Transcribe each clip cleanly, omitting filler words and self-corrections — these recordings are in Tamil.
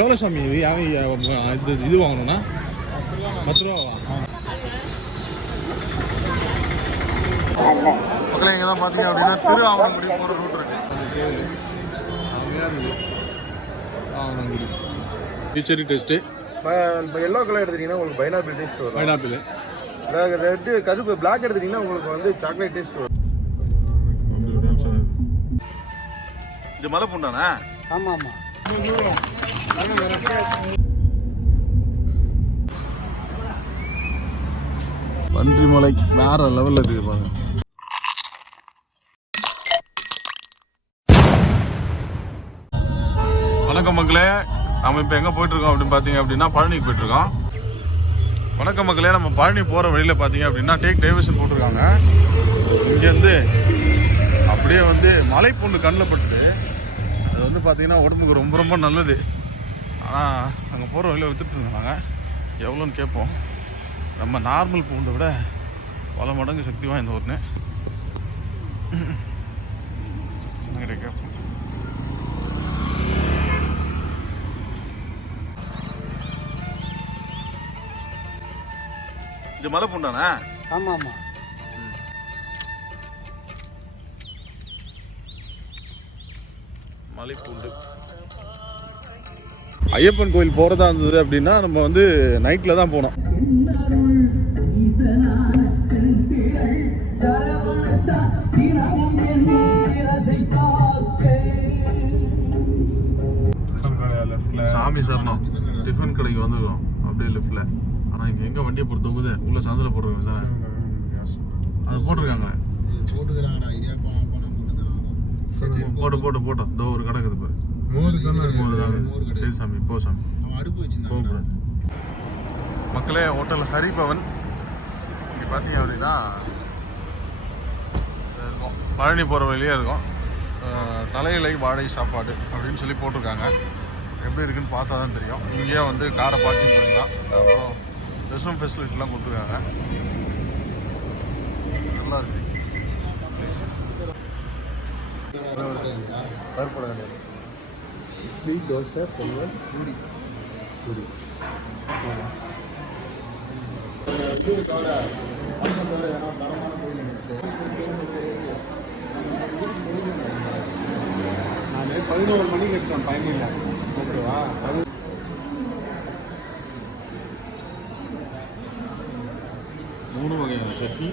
எவ்வளோ சாமி இது இது வாங்கணும்னா 10 ரூபாவா? மக்களே இங்கே தான் பார்த்தீங்க அப்படின்னா திருஆவணங்குடி போகிற ரூட் இருக்கு. ஆவணங்குடி டீச்சரி டெஸ்ட்டு. இப்போ எல்லோ கலர் எடுத்துட்டீங்கன்னா உங்களுக்கு பைனாப்பிள் டேஸ்ட் வரும். பைனாப்பிள். ரெட்டு கருப்பு பிளாக் எடுத்துட்டீங்கன்னா உங்களுக்கு வந்து சாக்லேட் டேஸ்ட் வரும். இது மலை பூண்டானே? ஆமாம் ஆமாம். பன்றிமலை வேற லெவலில் இருக்குது பாருங்க. வணக்கம் மக்களே, நம்ம இப்போ எங்கே போயிட்டுருக்கோம் அப்படின்னு பார்த்தீங்க அப்படின்னா பழனிக்கு போயிட்டுருக்கோம். வணக்கம் மக்களே, நம்ம பழனி போகிற வழியில் பார்த்தீங்க அப்படின்னா டேக் டைவர்ஷன் போட்டிருக்காங்க. இங்கேருந்து அப்படியே வந்து மலைப்பூண்டு கண்ணில் பட்டுது. அது வந்து பார்த்தீங்கன்னா உடம்புக்கு ரொம்ப ரொம்ப நல்லது. ஆனால் அங்கே போகிற வழியில் விற்றுட்டு இருந்தாங்க. எவ்வளோன்னு கேட்போம். நம்ம நார்மல் பூண்டை விட பல மடங்கு சக்தி வாய்ந்த ஒன்று. கேட்போம். இது மலை பூண்டானே? ஆமாம் ஆமாம். மலைப்பூண்டு. ஐயப்பன் கோயில் போகிறதா இருந்தது அப்படின்னா நம்ம வந்து நைட்டில் தான் போனோம். சாமி சரணம் டிஃபன் கடைக்கு வந்துருக்கோம் அப்படியே லெஃப்ட்ல. ஆனால் இங்கே எங்கே வண்டியை போட்டு தொகுது உள்ள சந்தில் போட்டுருக்கோம் சார். அது போட்டிருக்காங்க. போட்டு போட்டு போட்டோம். இதோ ஒரு கடை இருக்குது பாரு. சரி சாமி போ சாமி. போகக்கூடாது. மக்களே, ஹோட்டல் ஹரிபவன் இங்கே பார்த்தீங்க அப்படின்னா இருக்கும். பழனி போகிற வழியே இருக்கும். தலையிலை வாழை சாப்பாடு அப்படின்னு சொல்லி போட்டிருக்காங்க. எப்படி இருக்குன்னு பார்த்தா தான் தெரியும். இங்கேயே வந்து காரை பார்க்கிங் பண்ணிக்கலாம். அப்புறம் ரெஸ்ட் ஃபெசிலிட்டிலாம் கொடுத்துருக்காங்க. நல்லா இருக்கு. இட்லி, தோசை, பொங்கல், பூரி. பூரி நான் 11 மணிக்கு எடுத்தேன் பயணியில். ஓகேவா? 3 வகையான சட்னி,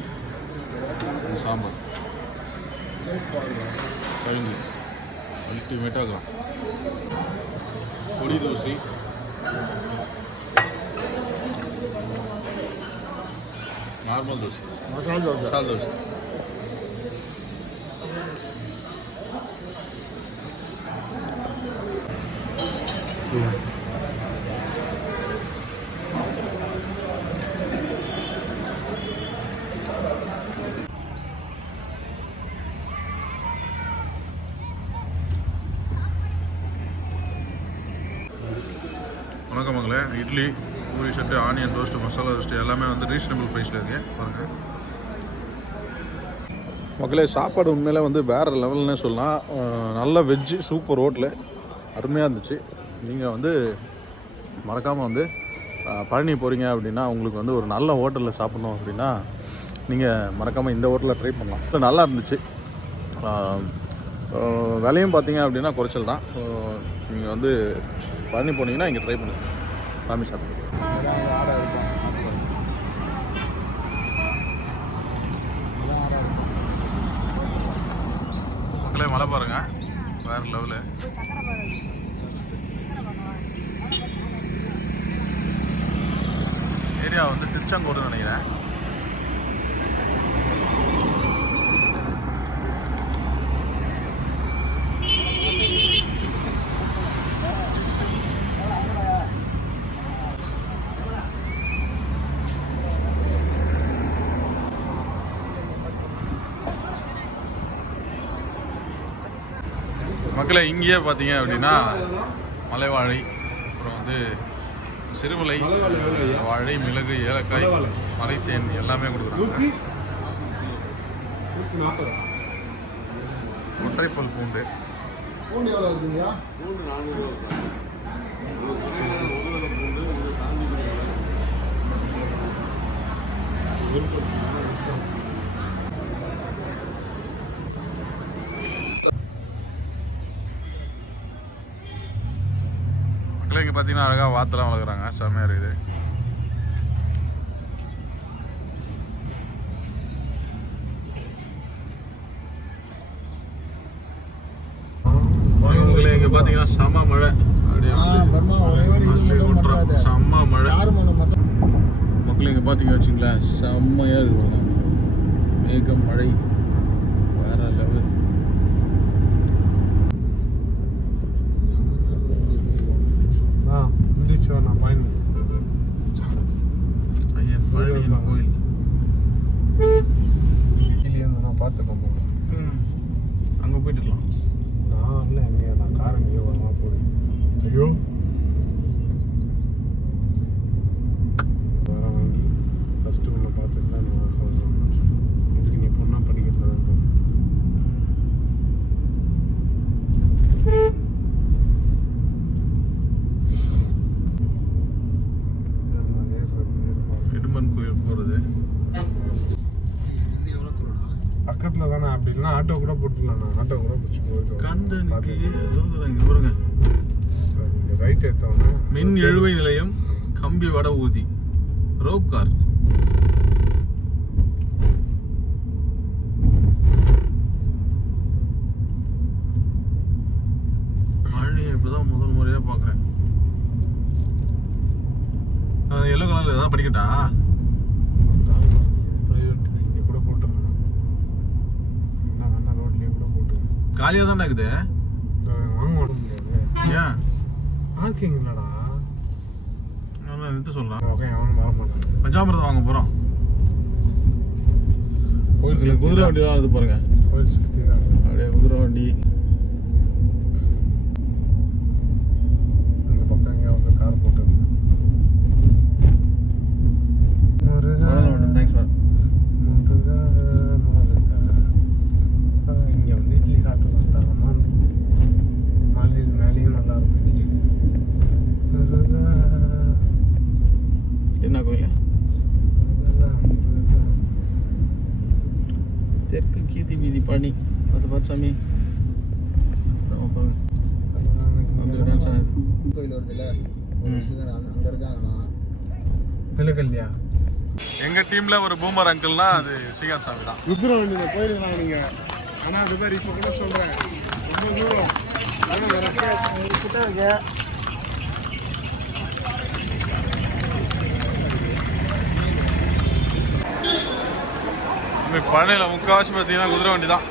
சாம்பார், கழுங்கு அல்டிமேட்டாக இருக்கும். பொடி தோசை, நார்மல் தோசை, மசால் தோசை. வணக்கம் மகளே, idli, puri set, onion roast, masala roast எல்லாமே வந்து ரீசனபிள் ப்ரைஸில் இருக்குது பாருங்கள். மக்களே, சாப்பாடு உண்மையிலே வந்து வேறு லெவல்னே சொல்லலாம். நல்ல வெஜ்ஜு சூப்பர் ஹோட்டலு, அருமையாக இருந்துச்சு. நீங்கள் வந்து மறக்காமல் வந்து பழனி போகிறீங்க அப்படின்னா உங்களுக்கு வந்து ஒரு நல்ல ஹோட்டலில் சாப்பிட்ணும் அப்படின்னா நீங்கள் மறக்காமல் இந்த ஹோட்டலில் ட்ரை பண்ணலாம். நல்லா இருந்துச்சு. விலையும் பார்த்தீங்க அப்படின்னா குறைச்சல் தான். நீங்கள் வந்து பழனி போனீங்கன்னா இங்கே ட்ரை பண்ணுங்கள். சாமி சாப்பிட்டு மக்களே, மழை பாருங்க வேறு லெவலு. ஏரியா வந்து திருச்செங்கோடுன்னு நினைக்கிறேன். மக்களை இங்கேயே பார்த்தீங்க அப்படின்னா மலைவாழை, அப்புறம் வந்து சிறுமலை வாழை, மிளகு, ஏலக்காய், மலைத்தேன் எல்லாமே கொடுக்குறாங்க. ஒற்றைப்பல் பூண்டு. பூண்டு எவ்வளோ இருக்குங்க? பூண்டு 400 ரூபா. மக்களே இங்கே பார்த்தீங்கன்னா அழகாக வாத்தெல்லாம் வளர்க்குறாங்க, செம்மையாக இருக்குது. மக்களே இங்கே பார்த்தீங்கன்னா செம்ம மழை, அப்படியே செம்ம மழை. மக்களே இங்கே பார்த்தீங்க வச்சுங்களேன், செம்மையாக இருக்குது. மேகம் மழை வேற லெவல். ஐயன் பழனியின் கோயில் பார்த்துக்கோங்க. அங்கே போயிட்டுலாம். நான் இல்லை எங்கேயா நான் கார் எங்கேயோ வரலாம் போகிறேன். ஐயோ வர வாங்கி ஃபஸ்ட்டு ஒன்று பார்த்துட்டு தான் நான் சொல்கிறேன். இதுக்கு நீ பொண்ணாக படிக்கிறதா தான் போகணும். இடும்பன் கோயில் போகிறது பக்கத்தில் தானே, அப்படி இல்லைனா ஆட்டோ கூட போட்டுக்கலாம். நான் ஆட்டோ கூட பிடிச்சி போயிட்டு கந்தனுக்கு இங்கே பாருங்க, ரைட் எடுத்தவங்க மின் எழுவை நிலையம், கம்பி வட ஊதி, ரோப் கார். பழனியை இப்போதான் முதல் முறையாக பார்க்குறேன். எல்லோ கலரில் ஏதாவது படிக்கட்டா? ப்ரைவேட் இங்கே கூட போட்டுருங்க. என்ன வேணா ரோட்லேயே கூட போட்டுருங்க. காலியாக தானே இருக்குது. வாங்க ஓட முடியாது. ஏன் பார்க்கிங் இல்லைடா. நான் நிறுத்த சொல்கிறேன். ஓகே, அவனும் வர மாட்டான். பஞ்சாமிரதம் வாங்க போகிறோம். கோயில் குதிரை வண்டி தான் இது பாருங்க, கோயில் சுற்றி தான் அப்படியே குதிரை வண்டி. இந்த பக்கம் இங்கே வந்து கார் போட்டுருங்க. Thanks sir. இங்கே வந்து இட்லி சாப்பிட்டு தரமா மேலேயும் நல்லா இருக்கும் இட்லி. என்ன கோயில்? தெற்கு கீதி வீதி பழனி. பார்த்து சாமி கோயில் வருதுல்ல, அங்கே இருக்காங்கண்ணா. நிலக்கல்லையா? எங்கள் டீமில் ஒரு பூமர் அங்கிள்னா அது ஸ்ரீகாந்த் சாமி தான். ருத்ரம் நீங்கள் போயிருக்கலாம் நீங்கள். ஆனால் அது மாதிரி இப்போ கூட சொல்கிறேன், ரொம்ப தூரம் கிட்ட இருக்கு. பழனியில் முக்கால்வாசி பார்த்தீங்கன்னா குதிரை வண்டி தான்.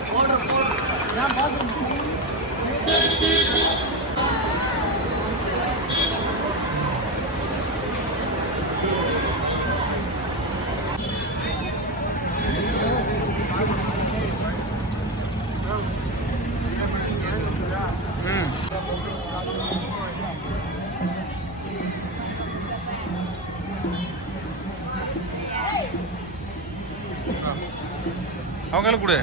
அவங்கள கூட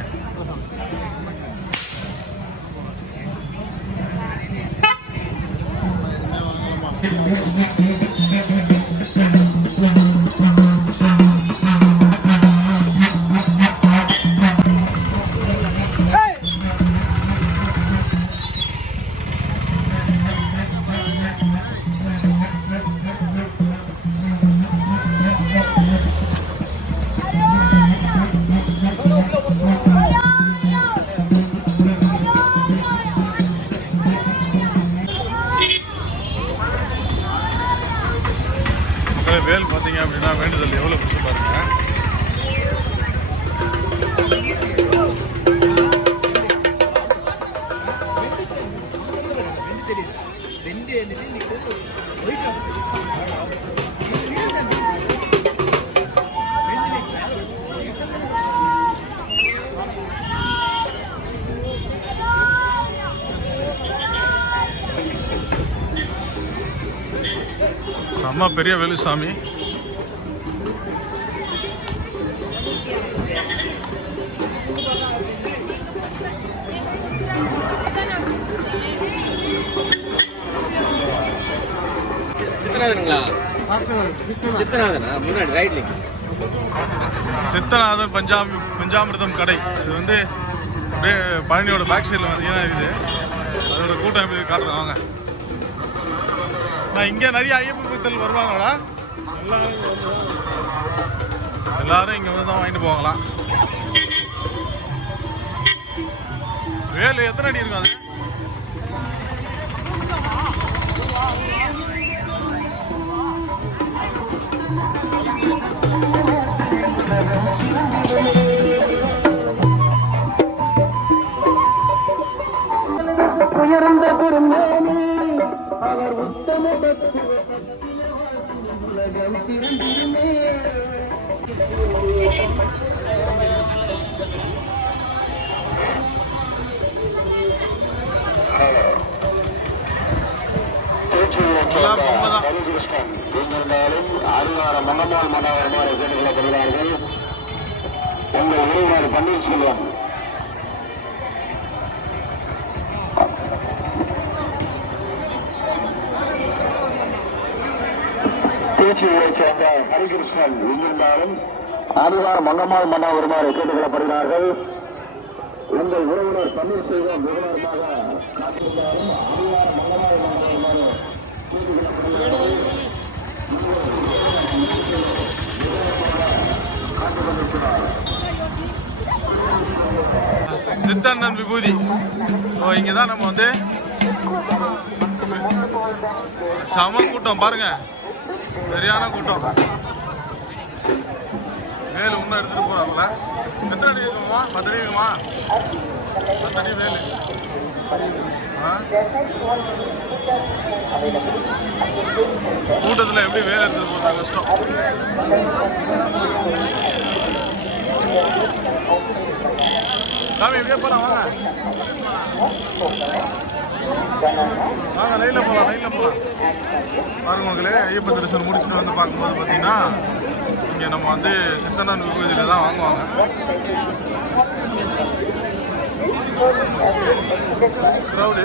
வேல் பார்த்தீங்க அப்படின்னா வேண்டுதல் எவ்வளோ பிடிச்சி பாருங்க. செம்ம பெரிய வேலுசாமி. சித்தநாதனுங்களா? சித்தநாதனா? முன்னாடி ரைட்லிங். சித்தநாதன் பஞ்சாமிர்தம் கடை. இது வந்து அப்படியே பழனியோட பேக் சைடில் பார்த்தீங்கன்னா இருக்குது. அதோட கூட்டம் எப்படி காட்டுறோம் வாங்க. நான் இங்கே நிறைய ஐயப்பன் பக்தர்கள் வருவாங்களா? எல்லாரும் இங்கே வந்து தான் வாங்கிட்டு போவாங்களாம். வேலு எத்தனை அடி இருக்கும் அது? உயர்ந்த பெருமானே அவர் உத்தம உலகம் திரும்பியுமே. மங்கம்மாள் மன்னவர் கேட்டுக்கொள்ளப்படுகிறார்கள். உங்கள் உறவினர் பன்னீர்செல்வம் திருச்சியூரை சேர்ந்த ஹரிகிருஷ்ணன் எங்கிருந்தாலும் ஆதிவார மங்கம்மாள் மன்னா வருமாறு கேட்டுக்கொள்ளப்படுகிறார்கள். உங்கள் உறவினர் பன்னீர்செல்வம் வெகுமானமாக காத்திருந்தாலும் ஆதிவார மங்கம்மாள் மன்னா வருமாறு சித்தண்ணன் விபூதி. இங்கே தான் நம்ம வந்து சம கூட்டம் பாருங்க, சரியான கூட்டம். வேலு இன்னும் எடுத்துட்டு போறாங்கள. எத்தனை அடி இருக்குமா? 10 அடி இருக்குமா? 10 அடி வேலு. கூட்டத்தில் எப்படி வேலை எடுத்துட்டு போறதா கஷ்டம். சாமி எப்படியே போலாம் வாங்க. வாங்க லைன்ல போகலாம், லைன்ல போகலாம். பாருங்க மக்களே, ஐயப்ப தரிசனம் முடிச்சுட்டு வந்து பார்க்கும்போது பார்த்தீங்கன்னா இங்கே நம்ம வந்து சித்தண்ணன் கோயிலில் தான் வாங்குவாங்க. க்ரௌடு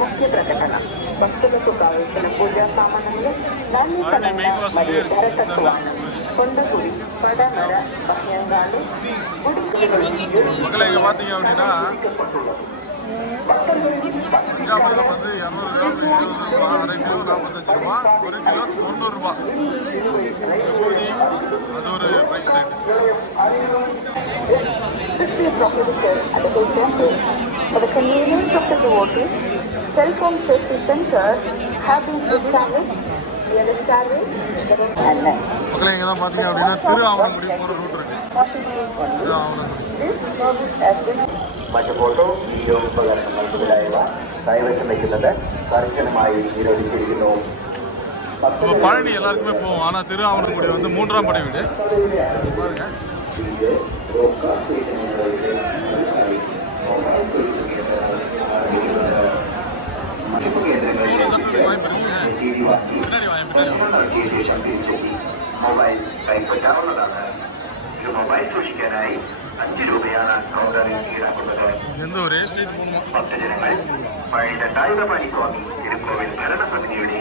ముఖ్య ప్రకటన భక్తులకు కావలసిన పూజా సామాన్లు కొండగుడి పడమర బాహ్యంగాను மக்களை இங்கே பார்த்தீங்க அப்படின்னா பஞ்சாமிரதம் வந்து 200 கிராம் 20 ரூபா, அரை கிலோ 45 ரூபா, 1 கிலோ 90 ரூபா. அது ஒரு price rate. For the convenience of the devotees, cell phone safety centers have been established. மக்களை இங்கே தான் பார்த்தீங்க அப்படின்னா திருஆவணங்குடி போகிற ரூட் இருக்கு. திருஆவணங்குடி മറ്റ് ഫോട്ടോ വീഡിയോ ഉപകരണങ്ങൾ മുതലായവ കൈവശം വയ്ക്കുന്നത് കർശനമായി നിരോധിച്ചിരിക്കുന്നു. இப்போ பழனி எல்லாருக்குமே போவோம். ஆனால் திருஆவணங்குடி வந்து 3ஆம் படை வீடு பாருங்க. മൊബൈൽ കൈപ്പറ്റാവുന്നതാണ്. മൊബൈൽ സൂക്ഷിക്കാനായി 5 രൂപയാണ് കൗണ്ടറിൽ ഈടാക്കുന്നത്. எந்த ஒரே ஸ்ட்ரீட் போகணும். ഭക്തജനങ്ങൾ പഴയ ദണ്ഡായുധപാണി സ്വാമി തിരുക്കോവിൽ ഭരണസമിതിയുടെ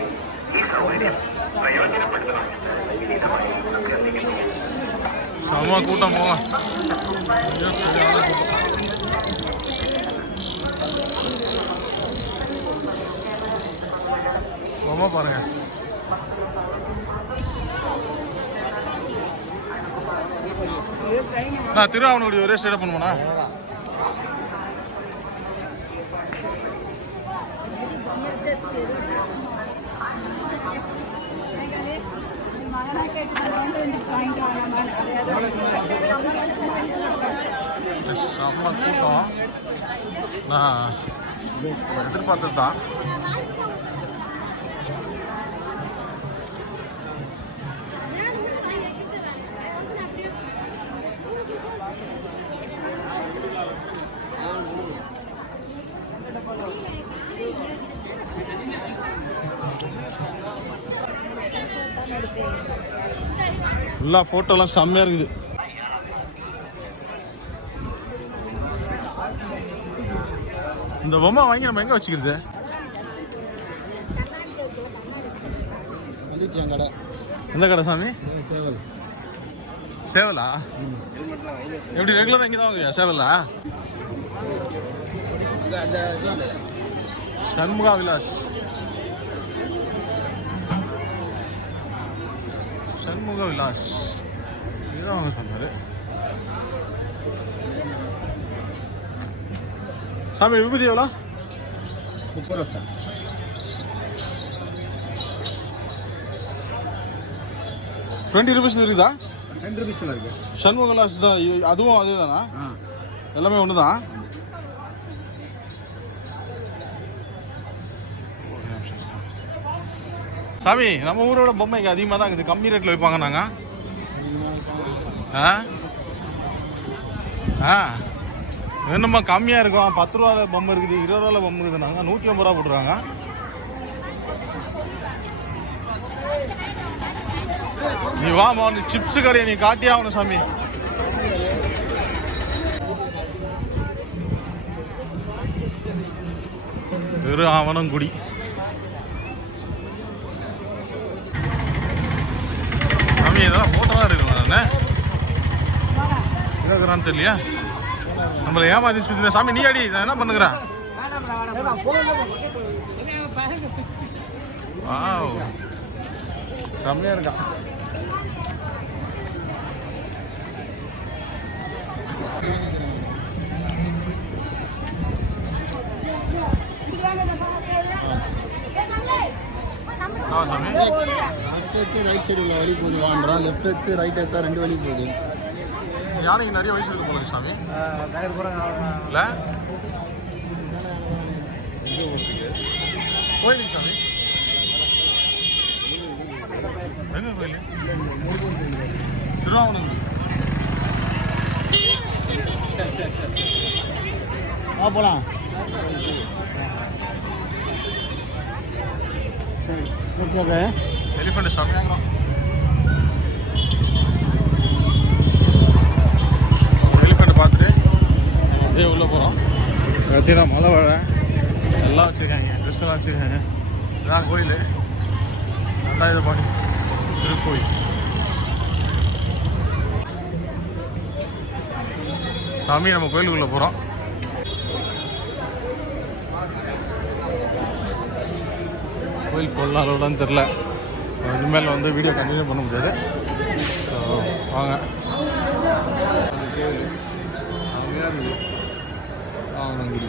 ഈ സൗകര്യം പ്രയോജനപ്പെടുത്തണമെന്ന് വിനീതമായി അഭ്യർത്ഥിക്കുന്നു. செம கூட்டம் போங்க. சரியான கூட்டம். ரொம்ப பாருங்க. நான் திருஆவணங்குடி ஒரே ஸ்டேட் பண்ணுவோண்ணா. செம்ம கூட்டம். நான் எதிர்பார்த்தது தான். ஃபுல்லாக ஃபோட்டோலாம் செம்மையாக இருக்குது. இந்த பொம்மை வாங்கி நம்ம எங்கே வச்சுக்கிறது? எந்த கடை சாமி? சேவலா? எப்படி ரெகுலராக இங்கே தான் வாங்குவியா சேவலா? சண்முகா விலாஸ். சண்முக விலாஸ் இதுதான் வாங்க சொன்னாரு சாமி. விபூதி எவ்வளோ? 30 ரூபா சார். 20 rupees இருக்குதா? 10 ரூபீஸில் இருக்கு. சண்முக விலாஸ் தான். அதுவும் அதே தானா? எல்லாமே ஒன்று தான். சாமி நம்ம ஊரோட பொம்மை இங்கே அதிகமாக தான் இருக்குது. கம்மி ரேட்டில் வைப்பாங்க நாங்கள். என்னம்மா கம்மியாக இருக்கும்? 10 ரூபாவில் பொம்மை இருக்குது, 20 ரூபாவில் பொம்மை இருக்குது. நாங்கள் 150 ரூபா போட்டுருவாங்க. நீ வாமா, நீ சிப்ஸு கடையை நீ காட்டியே ஆகணும் சாமி. வெறும் ஆவணங்குடி. சாமி இதெல்லாம் போட்டோலாம் இருக்குங்களா? நான் இருக்கிறான்னு தெரியலையா? நம்மளை ஏமாத்தி சுற்றி. சாமி நீ அடி, நான் என்ன பண்ணுகிறேன்? வாவ் செம்மையாக இருக்கா. சாமி லெஃப்ட் ரைட் சைடு உள்ள வழி போகுது வாங்குறோம். லெஃப்ட் எடுத்து ரைட் எடுத்தா 2 வழி போகுது. யானைக்கு நிறைய வயசு இருக்கு போல சாமி. இல்லை கோயில் சாமி. எங்க கோயில்? திருவாவணம். போகலாம். எலிஃபண்ட் சாமி. எலிஃபண்ட் பார்த்துட்டு அப்படியே உள்ளே போகிறோம். பார்த்தீங்கன்னா மலை வாழை எல்லாம் வச்சுருக்காங்க, ட்ரெஸ் எல்லாம் வச்சுருக்காங்க. இதான் கோயில். தண்டாயுதபாணி திருக்கோயில். சாமி நம்ம கோயிலுக்குள்ளே போகிறோம். கோயில் போடலாம் அளவுடான்னு தெரில. இனிமேல் வந்து வீடியோ கண்டினியூ பண்ண முடியாது. ஸோ வாங்க. கோயில் அங்கேயா இருக்குது. ஆவணங்குடி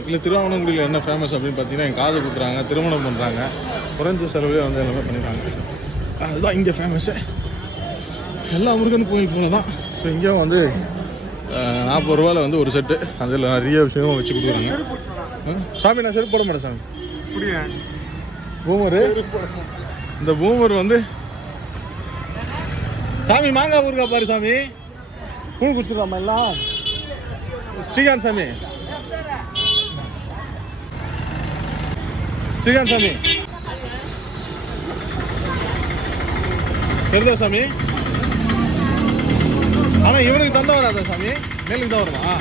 இதில் திருவாவணங்குடியில் என்ன ஃபேமஸ் அப்படின்னு பார்த்தீங்கன்னா, எங்கள் காது குத்துறாங்க, திருமணம் பண்ணுறாங்க, குறைஞ்ச செலவுலேயே வந்து எல்லாமே பண்ணிடுறாங்க. அதுதான் இங்கே ஃபேமஸ்ஸு. எல்லா முருகன் கோயில் போல தான். ஸோ இங்கேயும் வந்து 40 ரூபாயில் வந்து ஒரு செட்டு. அதில் நிறைய விஷயமும் வச்சு கொடுக்குறாங்க. சாமி நான் செருப்பு போட மாட்டேன் சாமி. புரியுங்க. பூமரு. இந்த பூமர் வந்து சாமி மாங்காய் ஊருக்கா பாரு சாமி. கூழ் குடிச்சிடலாமா எல்லாம்? ஸ்ரீகாந்த் சாமி, ஸ்ரீகாந்த் சாமி தெரியுதா சாமி? ஆனால் இவனுக்கு தந்தா வராதா சாமி? மேலுக்கு தான் வருமா?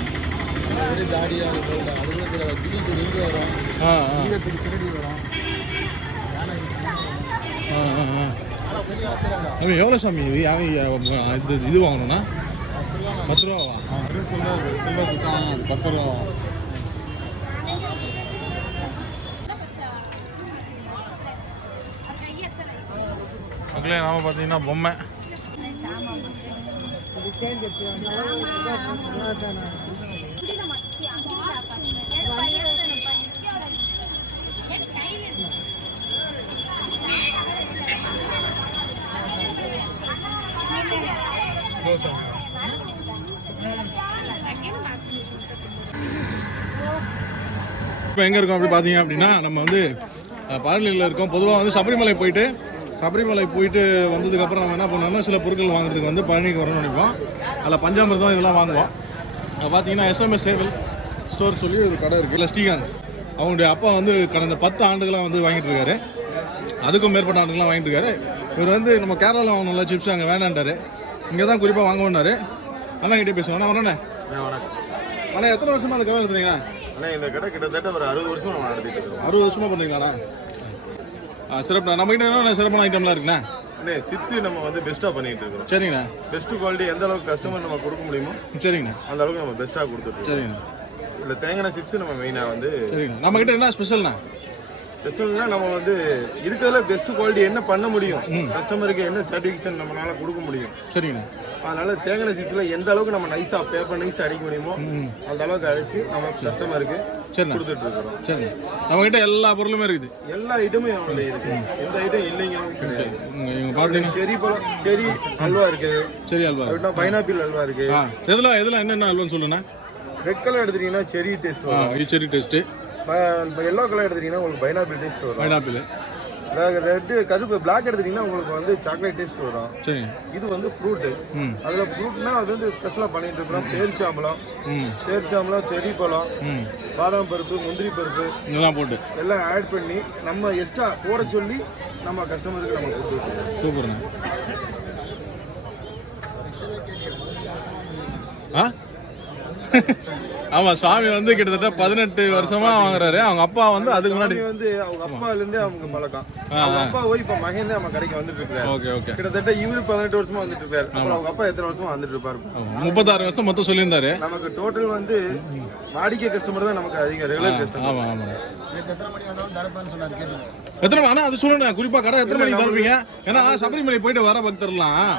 அவன் எவ்வளோ சாமி இது? இது வாங்கணும்னா 10 ரூபாவா? சொல்றது தான் 10 ரூபா. மக்களே நாம பார்த்தீங்கன்னா பொம்மை இப்போ எங்கே இருக்கோம் அப்படி பார்த்தீங்க அப்படின்னா, நம்ம வந்து பழனியில் இருக்கோம். பொதுவாக வந்து சபரிமலை போயிட்டு வந்ததுக்கப்புறம் நம்ம என்ன பண்ணோம்னா, சில பொருட்கள் வாங்குறதுக்கு வந்து பழனிக்கு வரணும்னு நினைப்போம். அதில் பஞ்சாமிர்தம் இதெல்லாம் வாங்குவோம். பார்த்தீங்கன்னா SMS சேவல் ஸ்டோர் சொல்லி ஒரு கடை இருக்குது. இல்லை ஸ்ரீகாந்த் அவங்களுடைய அப்பா வந்து கடந்த 10 ஆண்டுகளாக வந்து வாங்கிட்டு இருக்காரு. அதுக்கும் மேற்பட்ட ஆண்டுகளாக வாங்கிட்டு இருக்காரு. இவர் வந்து நம்ம கேரளாவில் வாங்கணும்ல சிப்ஸ், அங்கே வேணான்ட்டார். இங்கே தான் குறிப்பாக வாங்குவோன்னாரு. அண்ணா கிட்டே பேசுவோம். அண்ணா வரண்ணே. அண்ணா எத்தனை வருஷமா அந்த கடை நடத்துறீங்கண்ணா? ஆனால் இந்த கடை கிட்டத்தட்ட ஒரு 60 வருஷம் நம்ம நடத்திட்டு இருக்கோம். 60 வருஷமா பண்ணுறீங்களாண்ணா? சிறப்புண்ணா. நம்மகிட்ட என்ன சிறப்பான ஐட்டம்லாம் இருக்குண்ணா? அண்ணே சிப்ஸு நம்ம வந்து பெஸ்ட்டாக பண்ணிகிட்டு இருக்கிறோம். சரிங்கண்ணா. பெஸ்ட்டு குவாலிட்டி எந்த அளவுக்கு கஸ்டமர் நம்ம கொடுக்க முடியுமோ சரிங்கண்ணா. அந்த அளவுக்கு நம்ம பெஸ்ட்டாக கொடுத்துருக்கோம். சரிங்கண்ணா. இல்லை தேங்காய் சிப்ஸு நம்ம மெயினாக வந்து சரிங்கண்ணா. நம்மகிட்ட என்ன ஸ்பெஷல்ண்ணா? ஸ்பெஷல்னா நம்ம வந்து இருக்கிறதுல பெஸ்ட் குவாலிட்டி என்ன பண்ண முடியும், கஸ்டமருக்கு என்ன சாட்டிஸ்ஃபேக்ஷன் நம்மளால கொடுக்க முடியும். சரிங்கண்ணா. அதனால தேங்காய் சிப்ஸில் எந்த அளவுக்கு நம்ம நைஸாக பேப்பர் நைஸாக அடிக்க முடியுமோ அந்த அளவுக்கு அடிச்சு நம்ம கஸ்டமருக்கு கொடுத்துட்டு இருக்கிறோம். சரிங்க. நம்மகிட்ட எல்லா பொருளுமே இருக்குது. எல்லா ஐட்டமும் அவங்கள்ட்ட இருக்கு. எந்த ஐட்டம் இல்லைங்க கிடையாது. பார்த்தீங்கன்னா செரி பழம், செரி அல்வா இருக்குது. சரி அல்வா. பைனாப்பிள் அல்வா இருக்கு. இதெல்லாம் என்னென்ன அல்வான்னு சொல்லுண்ணா? ரெட் கலர் எடுத்துட்டீங்கன்னா செரி டேஸ்ட் வரும். இது செரி டேஸ்ட்டு. எல்லோ கலர் எடுத்துட்டீங்கன்னா உங்களுக்கு பைனாப்பிள் டேஸ்ட் வரும். பைனாப்பிள். ரெட்டு கருப்பு பிளாக் எடுத்துட்டீங்கன்னா உங்களுக்கு வந்து சாக்லேட் டேஸ்ட் வரும். சரி. இது வந்து ஃப்ரூட்டு. அதில் ஃப்ரூட்னா அது வந்து ஸ்பெஷலாக பண்ணிட்டு இருக்கிறோம். பேரிச்சாம்பழம், செரி பழம், பாதாம் பருப்பு, முந்திரி பருப்பு இதெல்லாம் போட்டு எல்லாம் ஆட் பண்ணி நம்ம எக்ஸ்ட்ரா போட சொல்லி நம்ம கஸ்டமருக்கு நம்ம கொடுத்துருக்கோம். சூப்பர்ண்ணா. ஆமா, சுவாமி வந்து கிட்டத்தட்ட 18 வருஷமா வாங்குறாரு. அவங்க அப்பா வந்து அதுக்கு முன்னாடி வந்து அவங்க அப்பால இருந்தே அவங்க பழக்கம். அவங்க அப்பா போய் இப்ப மகன் தான் நம்ம கடைக்கு வந்துட்டு இருக்காரு. Okay okay. கிட்டத்தட்ட இவரு 18 வருஷமா வந்துட்டு இருக்காரு. அப்புறம் அவங்க அப்பா எத்தனை வருஷமா வந்துட்டு இருப்பாரு? 36 வருஷம் மொத்தம் சொல்லியிருந்தாரு. நமக்கு டோட்டல் வந்து வாடிக்கை கஸ்டமர் தான் நமக்கு அதிகம், ரெகுலர் கஸ்டமர். ஆமா ஆமா. எத்தனை ஆனா அது சொல்லுங்க குறிப்பா கடை எத்தனை மணிக்கு திறப்பீங்க? ஏன்னா சபரிமலை போயிட்டு வர பக்தர்லாம்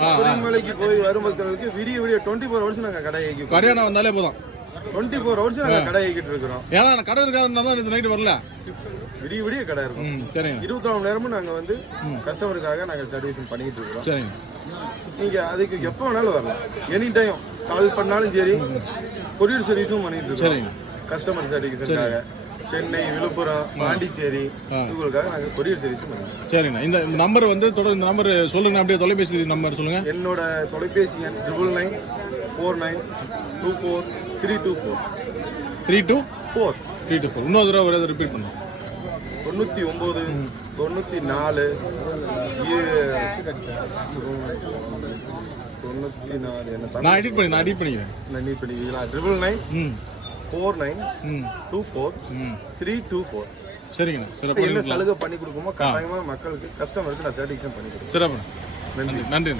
சபரிமலைக்கு போய் வரும் பக்தர்களுக்கு விடிய 24 ஹவர்ஸ் நாங்க கடை கடையான வந்தாலே போதும். 24 ஹவர்ஸ் நாங்க கடை இயக்கிட்டு இருக்கிறோம். ஏன்னா கடை இருக்காதுன்னா தான் இந்த நைட்டு வரல. விடிய கடை இருக்கும். சரிங்க. 24 மணி நேரமும் நாங்க வந்து கஸ்டமருக்காக நாங்க சர்வீஸ் பண்ணிட்டு இருக்கிறோம். சரிங்க. நீங்க அதுக்கு எப்போ வேணாலும் வரலாம். எனி டைம் கால் பண்ணாலும் சரி, கொரியர் சர்வீஸும் பண்ணிட்டு இருக்கோம். சரிங்க. கஸ்டமர் சாட்டிஸ்ஃபேக்ஷனுக்காக சென்னை, விழுப்புரம், பாண்டிச்சேரி உங்களுக்காக நாங்க கொரியர் சர்வீஸும் பண்ணுவோம். சரிங்க. இந்த நம்பர் வந்து தொடர்ந்து இந்த நம்பர் சொல்லுங்க. அப்படியே தொலைபேசி நம்பர் சொல்லுங்க. என்னோட தொலைபேசி எண் 9949243224 324. இன்னொரு தடவை ஒரு ரிப்பீட் பண்ணுங்க. 99 94 நான் எடிட் பண்ணிக்கிறேன். 9949243224. சரிங்கண்ணா. சிறப்பு. என்ன சலுகை பண்ணி கொடுக்குமோ கட்டாயமா மக்களுக்கு கஸ்டமருக்கு நான் சாட்டிஸ்ஃபேக்ஷன் பண்ணி கொடுக்குறேன். சிறப்பு. நன்றி.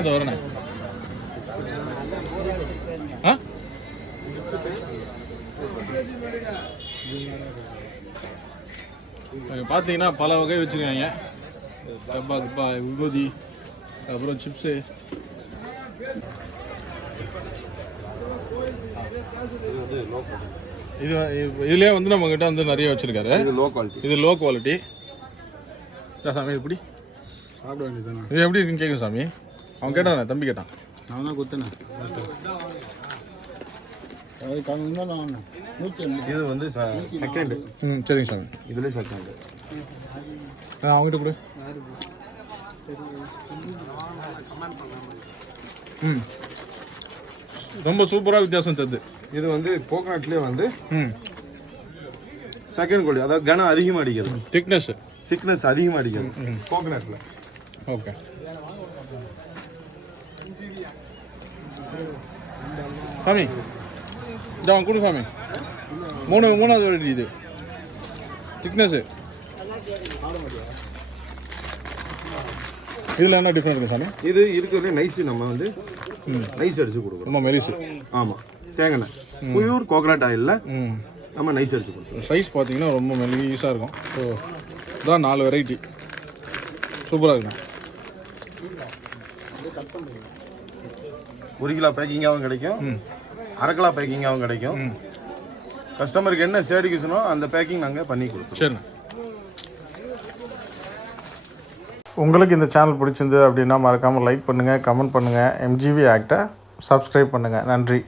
அது வரண்ணே. பார்த்தீங்கன்னா பல வகை வச்சுருக்காங்க. டப்பா கிப்பா, விபூதி, அப்புறம் சிப்ஸு. இதுலேயே வந்து நம்மக்கிட்ட வந்து நிறைய வச்சுருக்காரு. இது லோ குவாலிட்டி. சாமி எப்படி சாப்பிட வேண்டியதுதானே? இது எப்படி இருக்குன்னு கேட்குறேன் சாமி. அவன் கேட்டான், தம்பி கேட்டான். நான் தான் கொடுத்தேன். இது வந்து செகண்ட். சரிங்க சாமி. இதுல செகண்ட். அவங்ககிட்ட கொடு. ரொம்ப சூப்பராக வித்தியாசம் தருது. இது வந்து கோகனட்லேயே வந்து செகண்ட் குவாலிட்டி, அதாவது கனம் அதிகமாக அடிக்கிறது. திக்னஸ் அதிகமாக அடிக்கிறது கோகனட்ல. ஓகே. சாமி இதை அவன் கொடு சாமி. மூணாவது வெரைட்டி இது. திக்னஸ்ஸு இதில் என்ன டிஃப்ரெண்ட் இருக்குது சாமி? இது இருக்கிறதுல நைஸ். நம்ம வந்து நைஸ் அடிச்சு கொடுக்குறோம். ரொம்ப மெலிசு. ஆமாம், தேங்காய் பியூர் கோகனட் ஆயிலில் நம்ம நைஸ் அடிச்சு கொடுக்குறோம். சைஸ் பார்த்தீங்கன்னா ரொம்ப மெலிசாக இருக்கும். ஸோ இதான் 4 வெரைட்டி. சூப்பராக இருக்கும். 1 கிலோ பேக்கிங்காகவும் கிடைக்கும், 1/2 கிலோ பேக்கிங்காகவும் கிடைக்கும். கஸ்டமருக்கு என்ன சேடிக்கணும் அந்த பேக்கிங் நாங்கள் பண்ணி கொடுப்போம். சரிண்ணா. உங்களுக்கு இந்த சேனல் பிடிச்சிருந்து அப்படின்னா மறக்காமல் லைக் பண்ணுங்கள், கமெண்ட் பண்ணுங்கள், MGV ஆக்டை சப்ஸ்கிரைப் பண்ணுங்கள். நன்றி.